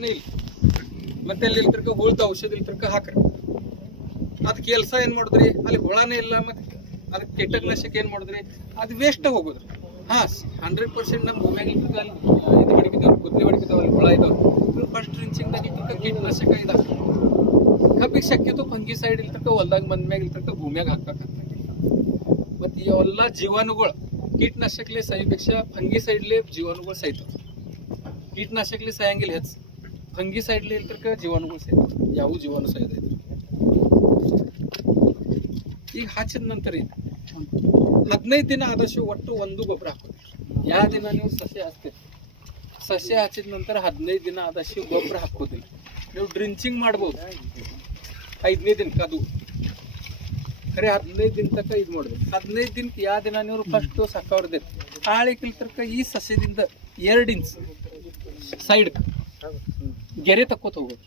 ಕೆಲಸನೇ ಇಲ್ಲ. ಮತ್ತೆ ಅಲ್ಲಿ ಇಲ್ತರ್ಕ ಹುಳ್ದ ಔಷಧಿ ಇಲ್ತರ್ಕ ಹಾಕ್ರಿ. ಅದ್ ಕೆಲಸ ಏನ್ ಮಾಡಿದ್ರಿ, ಅಲ್ಲಿ ಹುಳನೇ ಇಲ್ಲ, ಮತ್ತೆ ಅದಕ್ಕೆ ಕೀಟನಾಶಕ ಏನ್ ಮಾಡಿದ್ರಿ, ಅದು ವೇಸ್ಟ್ ಹೋಗುದ್ರಿ. 100% ನಮ್ಮ ಭೂಮಿಯಾಗ ಇಲ್ತರ್ಕ ಅಲ್ಲಿ ಇದು ಹೊಡಿಕಿದಾವ, ಗುದ್ಲಿ ಹೊಡಿಕಿದಾವ, ಅಲ್ಲಿ ಹುಳ ಇದಾವ. ಫಸ್ಟ್ ರಿನ್ಸಿಂಗ್ದಾಗ ಇಲ್ತರ್ಕ ಕೀಟನಾಶಕ ಇದಾವ. ಕಬ್ಬಿಗೆ ಶಕ್ಯತು ಫಂಗಿಸೈಡ್ ಇಲ್ತರ್ಕ ಹೊಲ್ದಾಗ ಬಂದ್ಮ್ಯಾಗ ಇಲ್ತರ್ಕ ಭೂಮಿಯಾಗ ಹಾಕಕಂತ. ಮತ್ತೆ ಇವೆಲ್ಲ ಜೀವಾಣುಗಳು ಕೀಟನಾಶಕಲೆ ಸಹಿಪೇಕ್ಷ ಫಂಗಿಸೈಡ್ಲೆ ಜೀವಾಣುಗಳು ಸಹಿತ. ಕೀಟನಾಶಕಲೆ ಸಾಯಂಗಿಲ್ಲ ಹೆಚ್ಚು, ಫಂಗಿಸೈಡ್ಲೆ ಇಲ್ತರ್ಕ ಜೀವಾಣುಗಳು ಸಹಿತ. ಯಾವ ಜೀವಾಣು ಸಹಿತ ಐತಿ. ಈಗ ಹಚ್ಚಿದ ನಂತರ 15 ದಿನ ಆದಷ್ಟು ಒಟ್ಟು ಒಂದು ಗೊಬ್ಬರ ಹಾಕೋದು. ಯಾವ ದಿನ ನೀವು ಸಸ್ಯ ಹಚ್ತೀರಿ, ಸಸ್ಯ ಹಚ್ಚಿದ ನಂತರ 15 ದಿನ ಆದಷ್ಟು ಗೊಬ್ಬರ ಹಾಕೋದಿಲ್ಲ. ನೀವು ಡ್ರಿಂಚಿಂಗ್ ಮಾಡ್ಬೋದು 5ನೇ ದಿನಕ್ಕೆ, ಅದು ಖರೆ 15 ದಿನ ತನಕ ಇದು ಮಾಡಿದ್ರಿ. 15 ದಿನಕ್ಕೆ ಯಾವ ದಿನ ನೀವು ಫಸ್ಟ್ ಡೋಸ್ ಹಾಕೋರ್ದೆ ಆಳಿಕಿಲ್ತರ್ಕ ಈ ಸಸ್ಯದಿಂದ 2 ಇಂಚ್ ಸೈಡ್ ಗೆರೆ ತಕ್ಕೋತ ಹೋಗೋದು.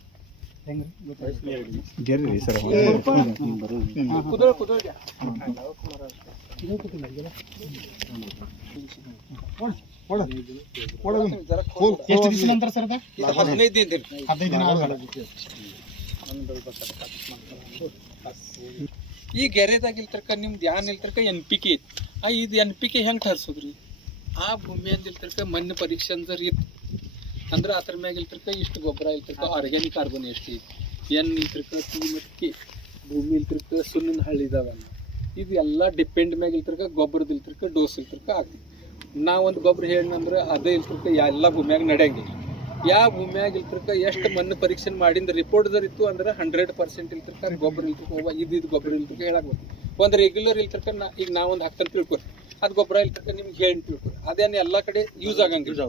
ಈ ಗೆರೆದಾಗ ಇಲ್ತರ್ಕ ನಿಮ್ದು ಯಾನ್ ಇಲ್ತರ್ಕ NPK ಐತಿ. ಇದು NPK ಹೆಂಗೆ ತರಿಸೋದ್ರಿ, ಆ ಭೂಮಿಯಿಂದ ಇಲ್ತರ್ಕ ಮಣ್ಣು ಪರೀಕ್ಷೆ ಅಂದ್ರೆ ಇತ್ತು ಅಂದ್ರೆ ಅದ್ರ ಮ್ಯಾಗ ಇಲ್ತರ್ಕ ಇಷ್ಟು ಗೊಬ್ಬರ ಇಲ್ತರ್ಕ ಆರ್ಗ್ಯಾನಿಕ್ ಕಾರ್ಬನ್ ಎಷ್ಟು ಎನ್ ಇಲ್ತರ್ಕ P ಮತ್ತು K, ಭೂಮಿ ಇಲ್ತರ್ಕ ಸುಣ್ಣಿನ ಹಳ್ಳಿ ಇದಾವಲ್ಲ. ಇದು ಎಲ್ಲ ಡಿಪೆಂಡ್ ಮ್ಯಾಗ ಇಲ್ತರ್ಕ ಗೊಬ್ಬರದ ಇಲ್ತರ್ಕ ಡೋಸ್ ಇಲ್ತರ್ಕ ಆಗ್ತದೆ. ನಾವೊಂದು ಗೊಬ್ಬರ ಹೇಳಂದ್ರೆ ಅದೇ ಇಲ್ತರ್ಕ ಎಲ್ಲ ಭೂಮಿಯಾಗ ನಡೆಯಂಗಿಲ್ಲ. ಯಾವ ಭೂಮಿಯಾಗ ಇಲ್ತರ್ಕ ಎಷ್ಟು ಮಣ್ಣು ಪರೀಕ್ಷೆ ಮಾಡಿಂದ ರಿಪೋರ್ಟ್ದರ್ ಇತ್ತು ಅಂದ್ರೆ 100% ಇಲ್ತರ್ಕ ಗೊಬ್ಬರ ಇಲ್ತರ್ಕ ಇದು ಗೊಬ್ಬರ ಇಲ್ತರ್ಕ ಹೇಳಾಕ್ಬೇಕು. ಒಂದು ರೆಗ್ಯುಲರ್ ಇಲ್ತರ್ಕ ಈಗ ನಾವೊಂದು ಹಾಕ್ತಾನೆ ತಿಳ್ಕೊರಿ, ಅದು ಗೊಬ್ಬರ ಇಲ್ತರ್ಕ ನಿಮ್ಗೆ ಹೇಳಿ ತಿಳ್ಕೊರಿ. ಅದೇನು ಎಲ್ಲ ಕಡೆ ಯೂಸ್ ಆಗಂಗಿಲ್ಲ.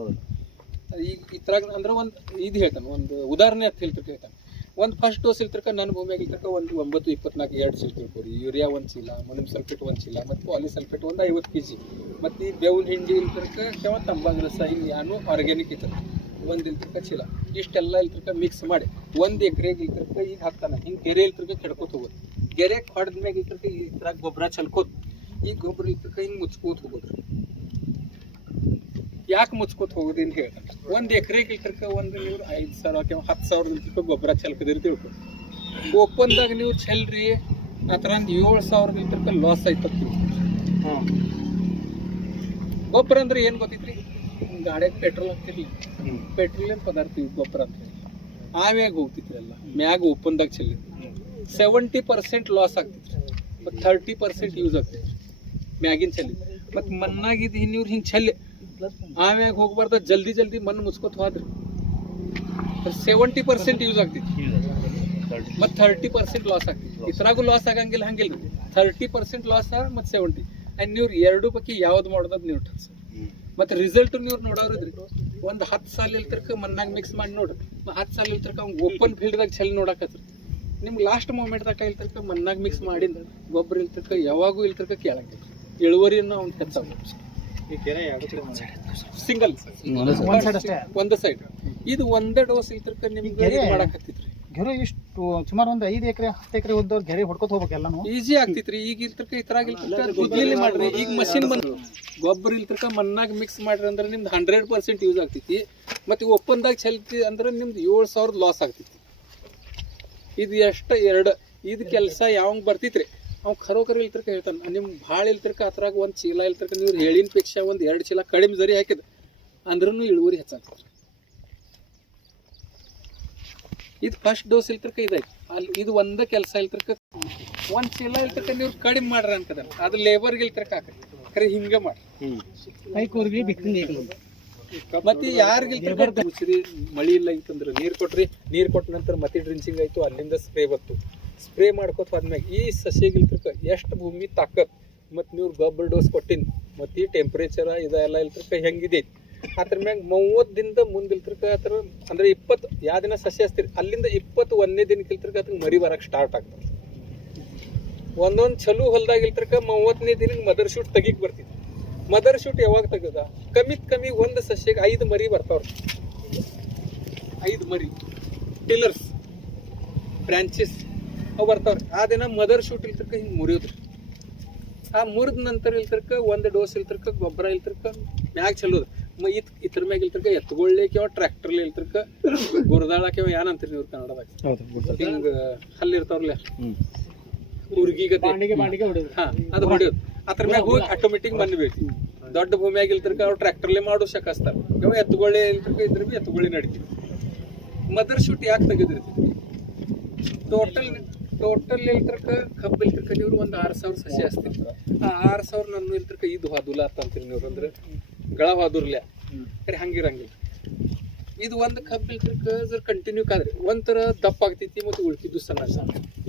ಈಗ ಇದ್ರಾಗ ಅಂದ್ರೆ ಒಂದು ಇದು ಹೇಳ್ತಾನೆ, ಒಂದು ಉದಾಹರಣೆ ಅಂತ ಹೇಳ್ತಾನೆ. ಒಂದು ಫಸ್ಟ್ ಡೋಸ್ ಇಲ್ತರ್ಕ ನನ್ನ ಭೂಮಿಯಾಗ ಇಲ್ತರ್ಕ ಒಂದು 9-24 2 ಚೀಲ ತಿಳ್ಕೊರಿ. ಯೂರಿಯಾ 1 ಚೀಲ, ಅಮೋನಿಯಂ ಸಲ್ಫೇಟ್ 1 ಚೀಲ, ಮತ್ತು ಪಾಲಿಸಲ್ಫೇಟ್ ಒಂದು 50 kg, ಮತ್ತು ಈ ಬೇವಿನ ಹಿಂಡಿ ಇಲ್ತರ್ಕ ಕೆವ ತಂಬಾಕು ರಸ ಇಲ್ಲಿ ಯಾನು ಆರ್ಗ್ಯಾನಿಕ್ ಇರ್ತದೆ ಒಂದು ಇಲ್ತರ್ಕ ಚೀಲ. ಇಷ್ಟೆಲ್ಲ ಇಲ್ತರ್ಕ ಮಿಕ್ಸ್ ಮಾಡಿ 1 ಎಕರೆಗೆ ಇಲ್ತರ್ಕ ಈಗ ಹಾಕ್ತಾನೆ. ಹಿಂಗೆ ಗೆರೆ ಇಲ್ತರ್ಕ ಕೆಡ್ಕೋತ ಹೋಗೋದು. ಗೆರೆ ಹೊಡೆದ್ಮ್ಯಾಗ ಇಲ್ತರ್ಕ ಇದ್ರಾಗ ಗೊಬ್ಬರ ಚಲ್ಕೋದು. ಈ ಗೊಬ್ಬರ ಇಲ್ತರ್ಕ ಹಿಂಗೆ ಮುಚ್ಕೋತ ಹೋಗೋದ್ರಿ. ಯಾಕೆ ಮುಚ್ಕೋತ ಹೋಗೋದು ಅಂತ ಹೇಳ್ತಾರೆ. 1 ಎಕರೆಗೆ ಇಲ್ತರ್ಕ ಒಂದು ನೀವು 5,000 10,000 ಇಲ್ತರ್ಕ ಗೊಬ್ಬರ ಚಲ್ಕದಿರಿ ತಿಳ್ಕೊ. ಓಪನ್ದಾಗ ನೀವು ಚೆಲ್ರಿ ಆ ಥರ 7,000 ಇಲ್ತರ್ಕ ಲಾಸ್ ಆಯ್ತದ. ಗೊಬ್ಬರ ಅಂದ್ರೆ ಏನು ಗೊತ್ತೈತ್ರಿ, ಗಾಡಿಯಾಗ ಪೆಟ್ರೋಲ್ ಹಾಕ್ತಿರ್ಲಿ, ಪೆಟ್ರೋಲಿಯಂ ಪದಾರ್ಥ ಗೊಬ್ಬರ ಅಂತ ಹೇಳಿ ಆಮ್ಯಾಗ ಹೋಗ್ತಿತ್ರಿ. ಎಲ್ಲ ಮ್ಯಾಗ ಓಪನ್ದಾಗ ಚೆಲ್ಲಿ 70% ಲಾಸ್ ಆಗ್ತಿತ್ತು, ಮತ್ತು 30% ಯೂಸ್ ಆಗ್ತೈತಿ ಮ್ಯಾಗಿನ ಚೆಲ್ಲಿ. ಮತ್ತು ಮಣ್ಣಾಗಿದ್ದು ಇನ್ನೂರು ಹಿಂಗೆ ಚೆಲ್ಲಿ ಆಮ್ಯಾಗ ಹೋಗ್ಬಾರ್ದ, ಜಲ್ದಿ ಮಣ್ಣು ಮುಚ್ಕೋತ ಹೋದ್ರಿ 70% ಯೂಸ್ ಆಗ್ತೈತಿ, ಮತ್ತು 30% ಲಾಸ್ ಆಗ್ತೈತಿ. ಇದ್ರಾಗೂ ಲಾಸ್ ಆಗಂಗಿಲ್ಲ, ಹಂಗಿಲ್ಲ 30% ಲಾಸ್ ಮತ್ತು 70. ಆ್ಯಂಡ್ ನೀವು 2 ಪೈಕಿ ಯಾವ್ದು ಮಾಡೋದು ನೀವು ಸರ್. ಮತ್ತು ರಿಸಲ್ಟ್ ನೀವು ನೋಡೋರಿದ್ರಿ, ಒಂದು 10 ಸಾಲ ಇಲ್ತರ್ಕ ಮಣ್ಣಾಗ ಮಿಕ್ಸ್ ಮಾಡಿ ನೋಡ್ರಿ, 10 ಸಾಲ ಇಲ್ತರ್ಕ ಅವ್ನು ಓಪನ್ ಫೀಲ್ಡ್ದಾಗ ಚೆಲ್ಲಿ ನೋಡಕತ್ರಿ. ನಿಮ್ಗೆ ಲಾಸ್ಟ್ ಮೂಮೆಂಟ್ದಾಗ ಇಲ್ತರ್ಕ ಮಣ್ಣಾಗ ಮಿಕ್ಸ್ ಮಾಡಿಂದ ಗೊಬ್ಬರ ಇಲ್ತರ್ಕ ಯಾವಾಗೂ ಇಲ್ತರ್ಕ ಕೇಳಂಗಿಲ್ಲ. ಇಳುವರಿಯನ್ನು ಅವ್ನು ಹೆಚ್ಚಾಗ ಸಿಂಗಲ್ ಒಂದು ಸೈಡ್. ಇದು ಒಂದೇ ಡೋಸ್ ಇಲ್ತರ್ಕ ನಿಮ್ಗೆ ಮಾಡಕತ್ತಿದ್ರಿ. ಗೆರೆ ಇಷ್ಟು ಸುಮಾರು ಒಂದು 5 ಎಕರೆ 10 ಎಕರೆ ಉದ್ದವ್ರು ಗೆರೆ ಹೊಡ್ಕೊತ ಹೋಗ್ಬೇಕೆಲ್ಲ ಈಜಿ ಆಗ್ತಿತ್ರಿ. ಈಗ ಇಲ್ತರ್ಕ ಇದ್ರಾಗ ಇಲ್ತರ್ಕ ಗುದ್ಲಿ ಮಾಡ್ರಿ. ಈಗ ಮಷಿನ್ ಬಂದು ಗೊಬ್ಬರ ಇಲ್ತರ್ಕ ಮಣ್ಣಾಗ ಮಿಕ್ಸ್ ಮಾಡ್ರಿ ಅಂದ್ರೆ ನಿಮ್ದು 100% ಯೂಸ್ ಆಗ್ತೈತಿ. ಮತ್ತು ಒಪ್ಪಂದಾಗ ಚೆಲ್ತಿ ಅಂದ್ರೆ ನಿಮ್ದು 7,000 ಲಾಸ್ ಆಗ್ತೈತಿ. ಇದು ಎಷ್ಟು 2 ಇದು ಕೆಲಸ ಯಾವಂಗೆ ಬರ್ತೈತ್ರಿ ಅವ್ನು ಖರೋಖರಿ ಇಲ್ತರ್ಕ ಹೇಳ್ತಾನೆ. ನಿಮ್ಗೆ ಭಾಳ ಇಲ್ತರ್ಕ ಅದ್ರಾಗ 1 ಚೀಲ ಇಲ್ತರ್ಕ ನೀವು ಹೇಳಿನ ಪೇಕ್ಷ ಒಂದು 2 ಚೀಲ ಕಡಿಮೆ ಜರಿ ಹಾಕಿದ ಅಂದ್ರೂ ಇಳುವರಿ ಹೆಚ್ಚಾಗ್ತದೆ. ಇದು ಫಸ್ಟ್ ಡೋಸ್ ಇಲ್ತರ್ಕ ಇದೈತಿ. ಅಲ್ಲಿ ಇದು ಒಂದೇ ಕೆಲಸ ಇಲ್ತರ್ಕ 1 ಚೀಲ ಇಲ್ತರ್ಕ ನೀವು ಕಡಿಮೆ ಮಾಡ್ರಿ ಅಂತದ. ಅದು ಲೇಬರ್ಗೆ ಇಲ್ತರ್ಕ ಹಾಕಿ ಖರೆ ಹಿಂಗೆ ಮಾಡ್ರಿ. ಮತ್ತೆ ಯಾರಿಗೆ ಮುಚ್ಚಿರಿ, ಮಳಿ ಇಲ್ಲ ಅಂತಂದ್ರೆ ನೀರು ಕೊಟ್ರಿ, ನೀರು ಕೊಟ್ಟ ನಂತರ ಮತ್ತೆ ಡ್ರಿಂಚಿಂಗ್ ಆಯ್ತು, ಅಲ್ಲಿಂದ ಸ್ಪ್ರೇ ಬತ್ತು. ಸ್ಪ್ರೇ ಮಾಡ್ಕೋತ ಹೋದ್ಮ್ಯಾಗ ಈ ಸಸ್ಯಗೆ ಇಲ್ತರ್ಕ ಎಷ್ಟು ಭೂಮಿ ತಾಕತ್ ಮತ್ತು ನೀವು ಗೊಬ್ಬರ ಡೋಸ್ ಕೊಟ್ಟಿನಿ ಮತ್ತು ಈ ಟೆಂಪ್ರೇಚರ ಇದೆಲ್ಲ ಇಲ್ತರ್ಕ ಹೆಂಗಿದೆ ಅದ್ರ ಮ್ಯಾಗ 30 ದಿನದ ಮುಂದೆ ಇಲ್ತರ್ಕ ಅದ್ರ ಅಂದ್ರೆ 20 ಯಾವ ದಿನ ಸಸ್ಯ ಹಚ್ತೀರಿ ಅಲ್ಲಿಂದ 21ನೇ ದಿನಕ್ಕೆ ಇಲ್ತರ್ಕ ಅದಕ್ಕೆ ಮರಿ ಬರಕ್ಕೆ ಸ್ಟಾರ್ಟ್ ಆಗ್ತದೆ. ಒಂದೊಂದು ಚಲೋ ಹೊಲ್ದಾಗ ಇಲ್ತರ್ಕ 30ನೇ ದಿನಕ್ಕೆ ಮದರ್ ಶೂಟ್ ತೆಗಿಕ್ ಬರ್ತಿತ್ತು. ಮದರ್ ಶೂಟ್ ಯಾವಾಗ ತೆಗದ ಕಮ್ಮಿ ಒಂದು ಸಸ್ಯಕ್ಕೆ 5 ಮರಿ ಬರ್ತಾವ್ರಿ. 5 ಮರಿ ಟಿಲ್ಲರ್ಸ್ ಬ್ರಾಂಚಸ್ ಅವು ಬರ್ತಾವ್ರಿ. ಆ ದಿನ ಮದರ್ ಶೂಟ್ ಇಲ್ತರ್ಕ ಹಿಂಗೆ ಮುರಿಯೋದ್ರಿ. ಆ ಮುರಿದ ನಂತರ ಇಲ್ತರ್ಕ 1 ಡೋಸ್ ಇಲ್ತರ್ಕ ಗೊಬ್ಬರ ಇಲ್ತರ್ಕ ಮ್ಯಾಗ ಚೆಲ್ಲೋದು. मग इतर ಮ್ಯಾಗ ಇಲ್ತರ್ಕ ಎತ್ತುಗೊಳ್ಳಿ किंवा ಟ್ರ್ಯಾಕ್ಟರ್ಲಿ ಇಲ್ತರ್ಕ ಗುರದಾಳ किंवा ಯಾನ್ ಅಂತೀರಿ ನೀವು ಕನ್ನಡದಾಗ ಹಿಂಗ ಹಲ್ಲಿರ್ತಾವ್ರಲ್ಲ ಉರ್ಗಿ ಗತೆ ಹಾ ಅದು ಹೊಡಿಯೋದು ಅದ್ರ ಮ್ಯಾಗ ಹೋಗಿ ಆಟೋಮೆಟಿಕ್ ಮಣ್ಣು ಬೀಳ್ತಿ ದೊಡ್ಡ ಭೂಮಿಯಾಗ ಇಲ್ತರ್ಕ ಅವ್ರು ಟ್ರ್ಯಾಕ್ಟರ್ಲಿ ಮಾಡೋ ಶಕಸ್ತಾರ किंवा ಎತ್ತುಗೊಳ್ಳಿ ಇಲ್ತರ್ಕ ಇದ್ರ ಬಿ ಎತ್ತುಗೊಳ್ಳಿ ನಡಿತೀವಿ ಮದರ್ ಶೂಟ್ ಯಾಕೆ ತೆಗೆದಿರ್ತೀವಿ ಟೋಟಲ್ ಇಲ್ತರ್ಕ ಕಬ್ಬು ಇಲ್ತರ್ಕ ನೀವು ಒಂದು 6,000 ಸಸಿ ಹಚ್ತೀರಿ ಆ 6,000 ನನ್ನ ಇಲ್ತರ್ಕ ಇದು ಹಾದುಲ ಅಂತೀರಿ ನೀವು ಅಂದ್ರೆ ಗಳ ಹಾದುರ್ಲ್ಯ ಖರೆ ಹಂಗಿರಂಗಿಲ್ಲ ಇದು ಒಂದು ಕಬ್ಬು ಇಲ್ತರ್ಕ ಜರ್ ಕಂಟಿನ್ಯೂ ಕಾದ್ರಿ ಒಂಥರ ದಪ್ಪ ಆಗ್ತೈತಿ ಮತ್ತು ಉಳ್ಕಿದ್ದು ಸಣ್ಣ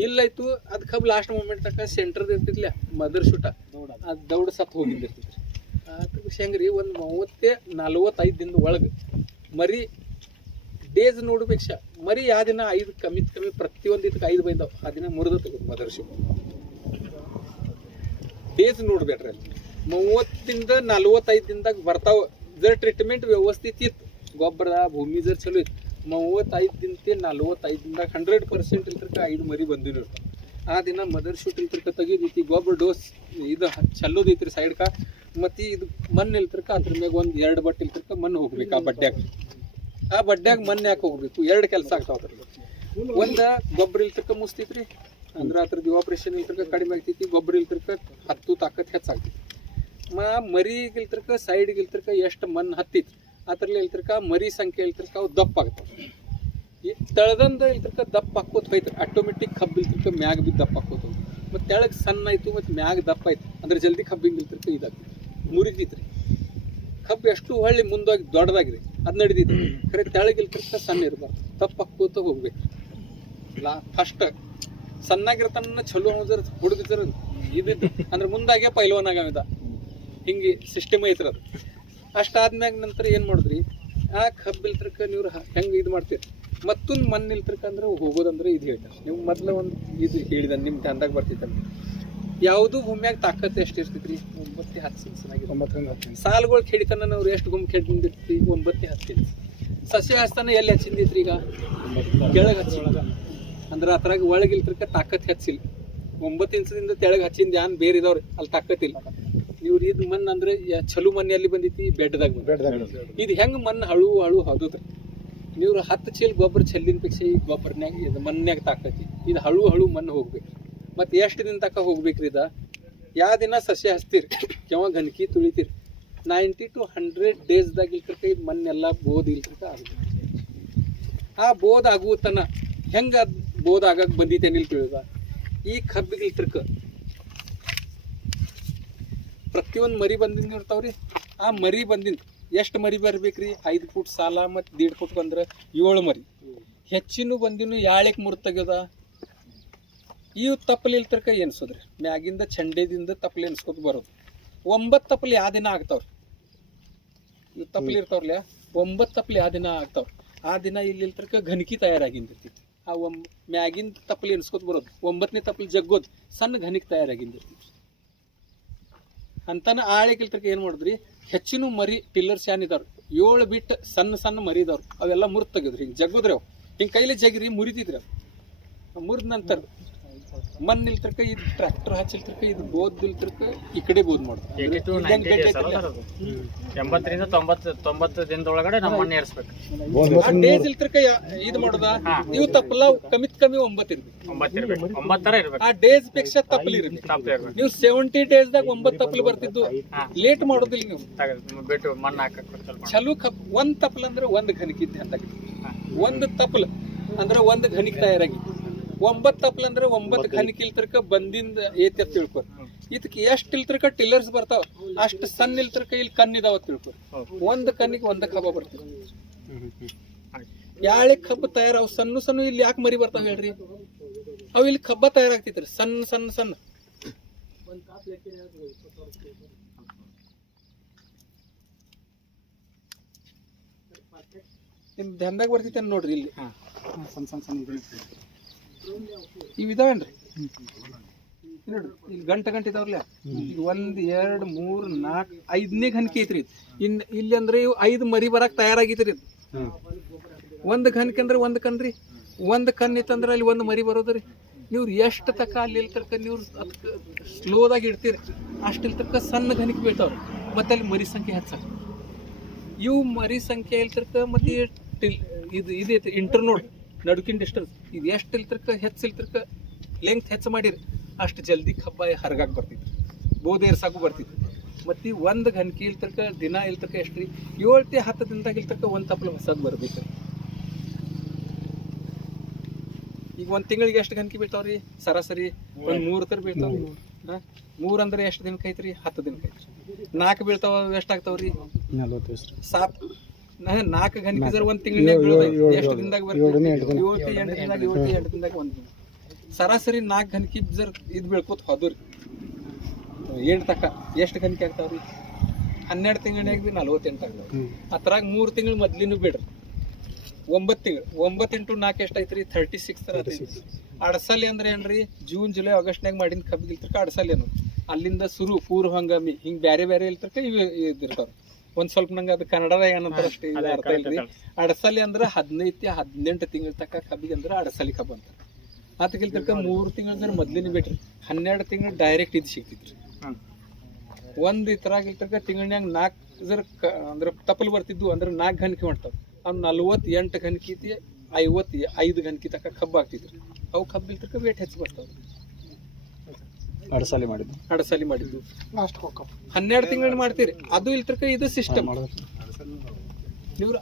ಇಲ್ಲಾಯ್ತು ಅದು ಕಬ್ಬು ಲಾಸ್ಟ್ ಮೂಮೆಂಟ್ ತನಕ ಸೆಂಟರ್ದ ಇರ್ತಿದ್ಲ ಮದರ್ ಶೂಟ ಅದು ದೌಡ್ ಸತ್ ಹೋಗಿದ್ದಿರ್ತೈತಿ ಅದಕ್ಕೆ ಹೆಂಗ್ರಿ ಒಂದು 30-45 ದಿನದ ಒಳಗೆ ಮರಿ ಡೇಸ್ ನೋಡ್ಬೇಕ ಮರಿ ಆ ದಿನ 5 ಕಮ್ಮಿ ಪ್ರತಿಯೊಂದು ಇದಕ್ಕೆ 5 ಬೈದಾವ ಆ ದಿನ ಮುರಿದ ತೆಗೆದು ಮದರ್ ಶೂಟ್ ಡೇಸ್ ನೋಡ್ಬೇಡ್ರಿ ಅಲ್ಲಿ 30-45 ದಿನದಾಗ ಬರ್ತಾವ ಜರ್ ಟ್ರೀಟ್ಮೆಂಟ್ ವ್ಯವಸ್ಥಿತ ಇತ್ತು ಗೊಬ್ಬರ ಭೂಮಿ ಜರ್ ಚಲೋ ಇತ್ತು 35-45 ದಿನದಾಗ 100% ಇಲ್ತರ್ಕ 5 ಮರಿ ಬಂದಿನ ಇರ್ತಾವ ಆ ದಿನ ಮದರ್ ಶೂಟ್ ಇಲ್ತರ್ಕ ತೆಗಿದೈತಿ ಗೊಬ್ಬರ ಡೋಸ್ ಇದು ಚಲ್ಲೋದೈತ್ರಿ ಸೈಡ್ಕ ಮತ್ತೆ ಇದು ಮಣ್ಣು ಇಲ್ತರ್ಕ ಅದ್ರ ಮ್ಯಾಗ ಒಂದು 2 ಬಟ್ಟೆ ಇಲ್ತರ್ಕ ಮಣ್ಣು ಹೋಗ್ಬೇಕು ಆ ಬಡ್ಡ್ಯಾಗ ಮಣ್ಣು ಯಾಕೆ ಹೋಗ್ಬೇಕು 2 ಕೆಲಸ ಆಗ್ತಾವ ಒಂದ ಗೊಬ್ಬರ ಇಲ್ತರ್ಕ ಮುಸ್ತೈತ್ರಿ ಅಂದ್ರೆ ಅದ್ರದ್ದು ಆಪರೇಷನ್ ಇಲ್ತರ್ಕ ಕಡಿಮೆ ಆಗ್ತೈತಿ ಗೊಬ್ಬರ ಇಲ್ತರ್ಕ 10 ತಾಕತ್ ಹೆಚ್ಚಾಗ್ತೈತಿ ಮರಿಗೆ ಇಲ್ತರ್ಕ ಸೈಡ್ಗೆ ಇಲ್ತರ್ಕ ಎಷ್ಟು ಮಣ್ಣು ಹತ್ತೈತಿ ಅದ್ರಲ್ಲಿ ಇಲ್ತರ್ಕ ಮರಿ ಸಂಖ್ಯೆ ಇಲ್ತರ್ಕ ಅವು ದಪ್ಪ ಆಗ್ತಾವ ಈ ತಳದಂದ ಇಲ್ತರ್ಕ ದಪ್ಪ ಹಾಕೋತ ಹೋಯ್ತು ಆಟೋಮೆಟಿಕ್ ಕಬ್ಬು ಇಲ್ತರ್ಕ ಮ್ಯಾಗ ಬಿದ್ದು ದಪ್ಪ ಹಾಕೋತ ಮತ್ತು ತೆಳಗ್ ಸಣ್ಣ ಆಯ್ತು ಮತ್ತು ಮ್ಯಾಗ ದಪ್ಪ ಆಯ್ತು ಅಂದ್ರೆ ಜಲ್ದಿ ಕಬ್ಬಿಂದ ಇಲ್ತರ್ಕ ಇದಾಗ್ತೈತಿ ಮುರಿದೈತ್ರಿ ಕಬ್ಬು ಎಷ್ಟು ಹೊಳ್ಳಿ ಮುಂದೋಗಿ ದೊಡ್ಡದಾಗಿದೆ ಅದು ನಡಿದೈತಿ ಖರೆ ತೆಳಗಿಲ್ತರ್ಕ ಸಣ್ಣ ಇರಬಾರ್ದು ದಪ್ಪ ಹಾಕೋತ ಹೋಗ್ಬೇಕು ಫಸ್ಟ್ ಸಣ್ಣಾಗಿರ್ತಾನ ಚಲೋ ಹೋದ್ರ ಹುಡುಗಿದ್ರ ಇದಿದ್ದು ಅಂದ್ರೆ ಮುಂದಾಗೆ ಪೈಲ್ವಾನ್ ಆಗಮಿದ ಹಿಂಗೆ ಸಿಸ್ಟಮ್ ಐತ್ರ ಅದು ಅಷ್ಟಾದ್ಮ್ಯಾಗ ನಂತರ ಏನು ಮಾಡಿದ್ರಿ ಆ ಕಬ್ಬು ಇಲ್ತರ್ಕ ನೀವು ಹೆಂಗೆ ಇದು ಮಾಡ್ತೀರಿ ಮತ್ತೊಂದು ಮಣ್ಣು ಇಲ್ತರ್ಕ ಅಂದ್ರೆ ಹೋಗೋದಂದ್ರೆ ಇದು ಹೇಳ್ತಾರೆ ನೀವು ಮೊದಲು ಒಂದು ಇದು ಹೇಳಿದ ನಿಮ್ಮ ದಂದಾಗ ಬರ್ತೈತಂದ್ರೆ ಯಾವುದು ಭೂಮಿಯಾಗ ತಾಕತ್ತು ಎಷ್ಟು ಇರ್ತೈತ್ರಿ 9-10 ಸಾಲುಗಳು ಕೆಡಿತನ ನಾವು ಎಷ್ಟು ಗುಂಪು ಕೆಡಿರ್ತೀವಿ 9-10 ಸಸ್ಯ ಹಚ್ತಾನ ಎಲ್ಲಿ ಹಚ್ಚಿಂದೈತ್ರಿ ಈಗ ಕೆಳಗೆ ಹಚ್ಚಿಲ್ಲ ಅಂದ್ರೆ ಅದ್ರಾಗ ಒಳಗಿಲ್ತರ್ಕ ತಾಕತ್ ಹೆಚ್ಚಿಲ್ಲ 9 ಇಂಚದಿಂದ ತೆಳಗೆ ಹಚ್ಚಿಂದ ಯಾನ್ ಬೇರೆ ಇದಾವ್ರಿ ಅಲ್ಲಿ ತಾಕತ್ತಿಲ್ಲ ಇವ್ರು ಇದು ಮಣ್ಣು ಅಂದ್ರೆ ಚಲೋ ಮಣ್ಣು ಎಲ್ಲಿ ಬಂದೈತಿ ಬೆಡ್ದಾಗ ಇದು ಹೆಂಗೆ ಮಣ್ಣು ಹಳು ಹೌದ್ರಿ ನೀವು 10 ಚೀಲ ಗೊಬ್ಬರ ಚೆಲ್ಲಿನ ಪಕ್ಷ ಈ ಗೊಬ್ಬರನ್ಯಾಗ ಇದು ಮಣ್ಣಾಗ ತಾಕತಿ ಇದು ಹಳು ಮಣ್ಣು ಹೋಗ್ಬೇಕು ಮತ್ತು ಎಷ್ಟು ದಿನ ತನಕ ಹೋಗ್ಬೇಕ್ರಿ ಇದ ಯಾವ ದಿನ ಸಸ್ಯ ಹಚ್ತೀರಿ ಕೆವಾಗ ಗಣಕಿ ತುಳಿತೀರಿ 90-100 ಡೇಸ್ದಾಗ ಇಲ್ತರ್ಕ ಇದು ಮಣ್ಣೆಲ್ಲ ಬೋದ್ ಇಲ್ತರ್ಕ ಆಗುತ್ತೆ ಆ ಬೋದ್ ಆಗುತ್ತನ ಹೆಂಗೆ ಅದು ಬೋದ್ ಆಗಕ್ಕೆ ಬಂದಿತ್ತೇನಿಲ್ ತಿಳಿದ ಈ ಕಬ್ಬಿಗೆ ಇಲ್ತರ್ಕ ಪ್ರತಿಯೊಂದು ಮರಿ ಬಂದಿಂದ ಇರ್ತಾವ್ರಿ ಆ ಮರಿ ಬಂದಿಂದ ಎಷ್ಟು ಮರಿ ಬರ್ಬೇಕ್ರಿ 5 ಫುಟ್ ಸಾಲ ಮತ್ತು 1.5 ಫುಟ್ ಬಂದ್ರೆ 7 ಮರಿ ಹೆಚ್ಚಿನ ಬಂದಿನ ಯಾಳಕ್ಕೆ ಮುರು ತೆಗ್ಯದ ಇವು ತಪ್ಪಲಿ ಇಲ್ತರ್ಕ ಎನ್ಸೋದ್ರಿ ಮ್ಯಾಗಿಂದ ಚಂಡೆದಿಂದ ತಪ್ಪಲಿ ಎನ್ಸ್ಕೊತ ಬರೋದು 9 ತಪ್ಪಲಿ ಯಾವ ದಿನ ಆಗ್ತಾವ್ರಿ ಇವು ತಪ್ಪಲಿ ಇರ್ತಾವ್ರಲ್ಲ 9 ತಪ್ಪಲಿ ಯಾವ ದಿನ ಆಗ್ತಾವ್ರಿ ಆ ದಿನ ಇಲ್ಲಿ ಇಲ್ತರ್ಕ ಗಣಕಿ ತಯಾರಾಗಿಂದಿರ್ತಿತ್ತು ಆ ಮ್ಯಾಗಿಂದ ತಪ್ಪಲಿ ಎನ್ಸ್ಕೊತ ಬರೋದು 9ನೇ ತಪ್ಪಲಿ ಜಗ್ಗೋದು ಸಣ್ಣ ಗಣಿಕೆ ತಯಾರಾಗಿಂದಿರ್ತಿತ್ತು ಅಂತಾನ ಆಳಿಗೆ ಇಲ್ತರ್ಕ ಏನು ಮಾಡಿದ್ರಿ ಹೆಚ್ಚಿನ ಮರಿ ಟಿಲ್ಲರ್ಸ್ ಏನಿದಾವ್ರಿ 7 ಬಿಟ್ಟು ಸಣ್ಣ ಮರಿ ಇದಾವ್ರಿ ಅವೆಲ್ಲ ಮುರಿದು ತೆಗೆದ್ರಿ ಹಿಂಗೆ ಜಗ್ಗೋದ್ರಿ ಅವು ಹಿಂಗೆ ಕೈಲಿ ಜಗಿರಿ ಮುರಿತಿದ್ರಿ ಅವು ಮುರಿದ ನಂತರ ಮಣ್ಣು ಇಲ್ತರ್ಕ ಇದು ಟ್ರ್ಯಾಕ್ಟರ್ ಹಚ್ಚಿಲ್ತರ್ಕ ಇದು ಬೋದ್ ಇಲ್ತರ್ಕ ಈ ಕಡೆ ಬೋದ್ ಮಾಡ್ತಾರೆ 80-90 ದಿನದೊಳಗಡೆ ನಮ್ಮ ಮಣ್ಣು ಏರಿಸ್ಬೇಕು ಆ ಡೇಸ್ ಇಲ್ತರ್ಕ ಇದು ಮಾಡೋದ ಇವು ತಪ್ಪಲ ಕಮ್ಮಿ 9 ಇರ್ಬೇಕು 9 ಆ ಡೇಸ್ ಪೇಕ್ಷ ತಪ್ಪಲಿ ಇರ್ಬೇಕು ನೀವು 70 ಡೇಸ್ದಾಗ 9 ತಪ್ಪಲಿ ಬರ್ತಿದ್ದು ಲೇಟ್ ಮಾಡೋದಿಲ್ಲ ನೀವು ಬಿಟ್ಟು ಮಣ್ಣು ಹಾಕಕ್ಕೆ ಚಲೋ ಒಂದ್ ತಪ್ಪಲ ಅಂದ್ರೆ ಒಂದು ಘನಕಿದ್ದೆ ಅಂತ ಒಂದು ತಪ್ಪಲ ಅಂದ್ರೆ ಒಂದು ಘನಿಕ್ ತಯಾರಾಗಿ 9 ತಪ್ಪಲ ಅಂದ್ರೆ 9 ಘನಿಕ್ ಇಲ್ತರ್ಕ ಬಂದಿಂದ ಏತಿ ಅಂತ ತಿಳ್ಕೊರಿ ಇದಕ್ಕೆ ಎಷ್ಟು ಇಲ್ತರ್ಕ ಟಿಲ್ಲರ್ಸ್ ಬರ್ತಾವ ಅಷ್ಟು ಸಣ್ಣ ಇಲ್ತರ್ಕ ಇಲ್ಲಿ ಕಣ್ಣಿದಾವ ತಿಳ್ಕೊರಿ ಒಂದು ಕಣ್ಣಿಗೆ ಒಂದು ಕಬ್ಬ ಬರ್ತದೆ ಯಾಳೆ ಕಬ್ಬು ತಯಾರಾವ್ ಸಣ್ಣ ಇಲ್ಲಿ ಯಾಕೆ ಮರಿ ಬರ್ತಾವ ಹೇಳ್ರಿ ಅವು ಇಲ್ಲಿ ಕಬ್ಬ ತಯಾರಾಗ್ತೈತ್ರಿ ಸಣ್ಣ ನಿಮ್ ಧ್ಯಾನದಾಗ ಬರ್ತೈತೆ ನೋಡ್ರಿ ಇಲ್ಲಿ ಸಣ್ಣ ಇವ್ ಇದಾವೇನ್ರಿ ನೋಡ್ರಿ ಇಲ್ಲಿ ಗಂಟೆ ಇದಾವ್ರಲ್ಲ ಈಗ 1 2 3 4 5ನೇ ಗಣಕಿ ಐತ್ರಿ ಇಲ್ಲಿ ಅಂದ್ರೆ ಇವು 5 ಮರಿ ಬರಕ್ ತಯಾರಾಗಿತ್ರಿ ಒಂದು ಗಣಕಿ ಅಂದ್ರೆ ಒಂದು ಕಣ್ರಿ ಒಂದು ಕಣ್ಣು ಇತ್ತಂದ್ರೆ ಅಲ್ಲಿ ಒಂದು ಮರಿ ಬರೋದ್ರಿ ನೀವು ಎಷ್ಟು ತಕ ಅಲ್ಲಿ ಇಲ್ತರ್ಕ ನೀವು ಅದಕ್ಕೆ ಸ್ಲೋದಾಗಿ ಇಡ್ತೀರಿ ಅಷ್ಟು ಇಲ್ತರ್ಕ ಸಣ್ಣ ಗಣಕಿ ಬೀಳ್ತಾವ್ರಿ ಮತ್ತೆ ಅಲ್ಲಿ ಮರಿ ಸಂಖ್ಯೆ ಹೆಚ್ಚಾಗ ಇವು ಮರಿ ಸಂಖ್ಯೆ ಇಲ್ತರ್ಕ ಮತ್ತೆ ಇದೈತಿ ಇಂಟರ್ನೋಡ್ ನಡುಕಿನ ಡಿಸ್ಟೆನ್ಸ್ ಇದು ಎಷ್ಟು ಇಲ್ತರ್ಕ ಹೆಚ್ಚು ಇಲ್ತರ್ಕ ಲೆಂತ್ ಹೆಚ್ಚು ಮಾಡಿರಿ ಅಷ್ಟು ಜಲ್ದಿ ಕಬ್ಬ ಹರಗಾಕ್ ಬರ್ತಿತ್ತು ಬೋಧ ಏರ್ಸಾಕು ಬರ್ತಿತ್ತು ಮತ್ತು ಒಂದು ಗಂಟೆ ಇಲ್ತರ್ಕ ದಿನ ಇಲ್ತರ್ಕ ಎಷ್ಟು ರೀ 7-10 ದಿನದಾಗ ಇಲ್ತರ್ಕ ಒಂದು ತಪ್ಪಲು ಹೊಸದು ಬರ್ಬೇಕು. ಈಗ ಒಂದು ತಿಂಗಳಿಗೆ ಎಷ್ಟು ಗಂಟೆ ಬೀಳ್ತಾವ್ರಿ ಸರಾಸರಿ ಒಂದು 3 ತರ ಬೀಳ್ತಾವ್ರಿ. 3 ಅಂದ್ರೆ ಎಷ್ಟು ದಿನಕ್ಕೆ ಐತ್ರಿ 10 ದಿನಕ್ಕೆ ಐತ್ರಿ. 4 ಬೀಳ್ತಾವ ಎಷ್ಟಾಗ್ತಾವ್ರಿ 7 4 ಗಂಟೆ ಜರ ಒಂದು ತಿಂಗಳಿಗೆ ಎಷ್ಟು ದಿನದಾಗ ಬರ್ತದೆ 7-8 ದಿನದಾಗ ಒಂದು ಸರಾಸರಿ 4 ಗಂಟೆ ಜರ ಇದು ಬೀಳ್ಕೋತ ಹೋದ್ರಿ 8 ತಕ ಎಷ್ಟು ಗಂಟೆ ಆಗ್ತಾವ್ರಿ 12 ತಿಂಗಳನ್ಯಾಗ ಬಿ 48 ಆಗ್ತಾವ. ಅದ್ರಾಗ 3 ತಿಂಗಳು ಮೊದ್ಲಿನೂ ಬಿಡ್ರಿ 9 ತಿಂಗಳು 9 × 4 ಎಷ್ಟೈತ್ರಿ 36 ತರ ಅಡಸಲಿ ಅಂದ್ರೆ ಏನ್ರಿ ಜೂನ್ ಜುಲೈ ಆಗಸ್ಟ್ನಾಗ ಮಾಡಿದ ಕಬ್ಬಿಗೆ ಇಲ್ತರ್ಕ ಅಡಸಲಿ ಅನ್ನೋದು ಅಲ್ಲಿಂದ ಶುರು ಪೂರ್ವ ಹಂಗಾಮಿ ಹಿಂಗ್ ಬ್ಯಾರೆ ಬ್ಯಾರೆ ಇಲ್ತರ್ಕ ಇವು ಇದಿರ್ತಾವ. ಒಂದ್ ಸ್ವಲ್ಪ ನಂಗೆ ಅದು ಕನ್ನಡದ ಏನಂತಾರ ಅಷ್ಟೇ ಅರ್ಥ ಇಲ್ರಿ. ಅಡಸಲಿ ಅಂದ್ರೆ 15-18 ತಿಂಗಳ ತಕ ಕಬ್ಬಿಗೆ ಅಂದ್ರೆ ಅಡಸಲಿ ಕಬ್ಬು ಅಂತ. ಅದಕ್ಕಿಲ್ತರ್ಕ 3 ತಿಂಗಳ ಮೊದ್ಲಿನ ಬಿಟ್ರಿ 12 ತಿಂಗಳು ಡೈರೆಕ್ಟ್ ಇದು ಸಿಗ್ತಿದ್ರಿ. ಒಂದ್ ಇತರಾಗಿಲ್ತರ್ಕ ತಿಂಗಳನ್ಯಾಗ 4 ಜರ ಅಂದ್ರೆ ತಪ್ಪಲು ಬರ್ತಿದ್ವು ಅಂದ್ರೆ 4 ಗಂಟೆ ಮಾಡ್ತಾವ. ಅವ್ನು 48 ಗಂಟೆ 55 ಗಂಟೆ ತಕ ಕಬ್ಬು ಆಗ್ತಿದ್ರಿ. ಅವು ಕಬ್ಬು ಇಲ್ತರ್ಕ ವೇಟ್ ಹೆಚ್ಚು ಬರ್ತಾವ. ಅಡಸಲಿ ಮಾಡಿದ್ದು 12 ತಿಂಗಳು ಮಾಡ್ತೀರಿ ಅದು ಇಲ್ತರ್ಕ ಇದು ಸಿಸ್ಟಮ್. ನೀವು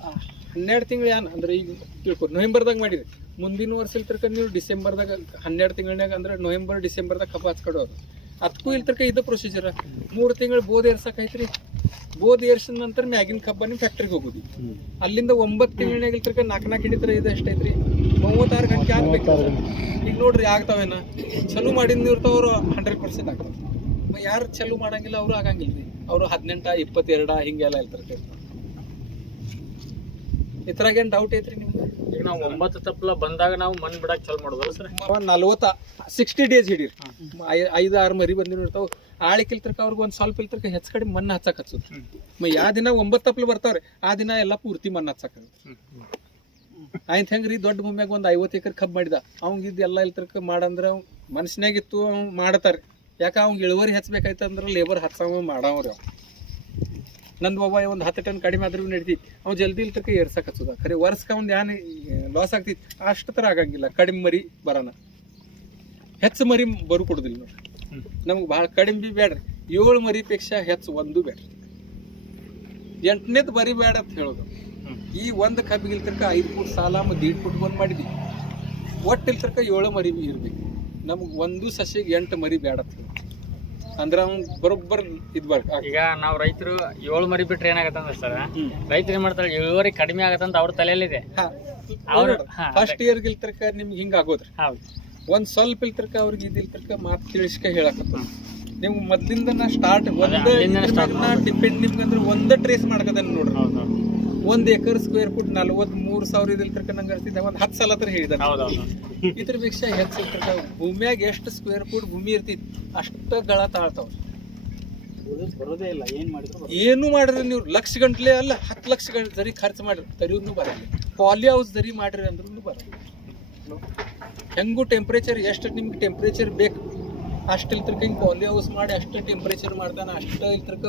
12 ತಿಂಗಳು ಏನ್ ಅಂದ್ರೆ ಈಗ ತಿಳ್ಕೊ ನವೆಂಬರ್ದಾಗ ಮಾಡಿರಿ ಮುಂದಿನ ವರ್ಷ ಇಲ್ತರ್ಕ ನೀವು ಡಿಸೆಂಬರ್ದಾಗ 12 ತಿಂಗಳನ್ಯಾಗ ಅಂದ್ರೆ ನವೆಂಬರ್ ಡಿಸೆಂಬರ್ದಾಗ ಕಬ್ಬು ಹಚ್ಕೊಡೋದು. ಅದಕ್ಕೂ ಇಲ್ತರ್ಕ ಇದು ಪ್ರೊಸೀಜರ್ 3 ತಿಂಗಳು ಬೋದ್ ಏರ್ಸಕೈತ್ರಿ. ಬೋದ್ ಏರ್ಸಿದ ನಂತರ ಮ್ಯಾಗಿನ ಕಬ್ಬ ನಿಮ್ಮ ಫ್ಯಾಕ್ಟ್ರಿಗೆ ಹೋಗೋದು. ಅಲ್ಲಿಂದ 9 ತಿಂಗಳನ್ಯಾಗ ಇಲ್ತರ್ಕ 4 ಹಿಡಿತರ ಇದು ಎಷ್ಟೈತ್ರಿ 36 ಗಂಟೆ ಆಗ್ಬೇಕು. ಈಗ ನೋಡ್ರಿ ಆಗ್ತಾವೇನ ಚಲೋ ಮಾಡಿದ್ ಇರ್ತಾವ್ರು 100% ಆಗ್ತಾವ. ಯಾರು ಚಲೋ ಮಾಡಂಗಿಲ್ಲ ಅವರು ಆಗಂಗಿಲ್ರಿ. ಅವರು 18 22 ಹಿಂಗೆಲ್ಲ ಇರ್ತಾರೆ. ಇದ್ರಾಗ ಏನ್ ಡೌಟ್ ಐತ್ರಿ ನಿಮ್ಗೆ? ಈಗ ನಾವು 9 ತಪ್ಪಲ ಬಂದಾಗ ನಾವು ಮಣ್ಣು ಬಿಡಕ್ ಚಾಲು ಮಾಡೋದಲ್ಲ ಸರ್? 60 ಡೇಸ್ ಹಿಡೀರಿ 5-6 ಮರಿ ಬಂದಿನ ಇರ್ತಾವ. ಆಳಿಕ್ ಇಲ್ತರ್ಕ ಅವ್ರಿಗೆ ಒಂದ್ ಸ್ವಲ್ಪ ಇಲ್ತರ್ಕ ಹೆಚ್ಚು ಕಡೆ ಮಣ್ಣು ಹಚ್ಚಕ್ ಹಚ್ಚೋದು. ಯಾವ ದಿನ 9 ತಪ್ಪಲು ಬರ್ತಾವ್ರಿ ಆ ದಿನ ಎಲ್ಲ ಪೂರ್ತಿ ಮಣ್ಣು ಹಚ್ಚಕ್ ಆಯ್ತು. ಹೆಂಗ್ರಿ ದೊಡ್ಡ ಭೂಮಿಯಾಗ ಒಂದು 50 ಎಕರೆ ಕಬ್ಬು ಮಾಡಿದ ಅವಂಗಿದ್ದು ಎಲ್ಲ ಇಲ್ತರ್ಕ ಮಾಡಂದ್ರೆ ಅವ್ ಮನಸ್ಸಿನಾಗಿತ್ತು ಅವ್ ಮಾಡತಾರ. ಯಾಕೆ ಅವ್ಗೆ ಇಳುವರಿ ಹೆಚ್ಚಬೇಕಾಯ್ತಂದ್ರೆ ಲೇಬರ್ ಹಚ್ಚವ ಮಾಡವ್ರಿ. ನಂದು ಒಬ್ಬ ಒಂದು 10 ಟನ್ ಕಡಿಮೆ ಆದ್ರೂ ನಡಿತೈತಿ ಅವ್ನು ಜಲ್ದಿ ಇಲ್ತರ್ಕ ಏರ್ಸಕ್ ಹಚ್ಚೋದ. ಖರೆ ವರ್ಷಕ್ಕೆ ಅವ್ನು ಏನು ಲಾಸ್ ಆಗ್ತೈತಿ ಅಷ್ಟು ಥರ ಆಗಂಗಿಲ್ಲ. ಕಡಿಮೆ ಮರಿ ಬರೋಣ ಹೆಚ್ಚು ಮರಿ ಬರು ಕೊಡೋದಿಲ್ಲ ನೋಡ್ರಿ. ನಮ್ಗೆ ಭಾಳ ಕಡಿಮೆ ಬಿ ಬೇಡ್ರಿ 7 ಮರಿ ಪೇಕ್ಷ ಹೆಚ್ಚು ಒಂದು ಬೇಡ್ರಿ 8ನೇದು ಮರಿ ಬೇಡ ಅಂತ ಹೇಳೋದು. ಈ ಒಂದು ಕಬ್ಬಿಗೆ ಇಲ್ತರ್ಕ 5 ಫುಟ್ ಸಾಲ ಮತ್ತು 1.5 ಫುಟ್ ಬಂದು ಮಾಡಿದ್ವಿ. ಒಟ್ಟು ಇಲ್ತರ್ಕ 7 ಮರಿ ಇರ್ಬೇಕು. ನಮ್ಗೆ ಒಂದು ಸಸಿಗೆ 8 ಮರಿ ಬೇಡ ಅಂತ ಹೇಳಿ ಅಂದ್ರೆ ಅವ್ನು ಬರೋಬ್ಬರ್ ಇದು ಈಗ ನಾವು ರೈತರು 7 ಮರಿ ಬಿಟ್ರೆ ಏನಾಗತ್ತಂದ್ರೆ ಸರ್ ರೈತರು ಏನ್ ಮಾಡ್ತಾರೆ ಇಳುವರಿ ಕಡಿಮೆ ಆಗತ್ತಂತ ಅವ್ರ ತಲೆಯಲ್ಲಿದೆ. ಫಸ್ಟ್ ಇಯರ್ಗೆ ಇಲ್ತರ್ಕ ನಿಮ್ಗೆ ಹಿಂಗ ಆಗೋದ್ರಿ. ಒಂದ್ ಸ್ವಲ್ಪ ಇಲ್ತರ್ಕ ಅವ್ರಿಗೆ ಇದಿಲ್ತರ್ಕ ಮಾತು ತಿಳಿಸ್ಕ ಹೇಳಕತ್ತ ನೀವು ಮೊದ್ಲಿಂದ ಸ್ಟಾರ್ಟ್ ಡಿಪೆಂಡ್ ನಿಮ್ಗೆ ಅಂದ್ರೆ ಒಂದೇ ಟ್ರೇಸ್ ಮಾಡ್ಕದ ನೋಡ್ರಿ. 1 ಎಕರ್ ಸ್ಕ್ವೇರ್ ಫುಟ್ 43,000 ಇದಿಲ್ತರ್ಕ ನಂಗೆ ಅರ್ತಿದ್ದ ಒಂದು 10 ಸಲ ಹತ್ರ ಹೇಳಿದ. ಇದ್ರ ಪೇಕ್ಷ ಹೆಚ್ಚು ಇಲ್ತರ್ಕ ಭೂಮಿಯಾಗ ಎಷ್ಟು ಸ್ಕ್ವೇರ್ ಫುಟ್ ಭೂಮಿ ಇರ್ತೈತಿ ಅಷ್ಟ ಗಳ ತಾಳ್ತಾವ. ಬರೋದೇ ಇಲ್ಲ ಏನು ಮಾಡಿದ್ರಿ ನೀವು ಲಕ್ಷ ಗಂಟ್ಲೆ ಅಲ್ಲ 10 ಲಕ್ಷ ಜರಿ ಖರ್ಚು ಮಾಡ್ರಿ ತರಿಯೂ ಬರಲ್ಲ. ಪಾಲಿ ಹೌಸ್ ಜರಿ ಮಾಡ್ರಿ ಅಂದ್ರೂ ಬರಲ್ಲ. ಹೆಂಗೂ ಟೆಂಪ್ರೇಚರ್ ಎಷ್ಟು ನಿಮ್ಗೆ ಟೆಂಪ್ರೇಚರ್ ಬೇಕು ಅಷ್ಟು ಇಲ್ತರ್ಕ ಹಿಂಗೆ ಪಾಲಿ ಹೌಸ್ ಮಾಡಿ ಅಷ್ಟು ಟೆಂಪ್ರೇಚರ್ ಮಾಡ್ತಾನೆ ಅಷ್ಟು ಇಲ್ತರ್ಕ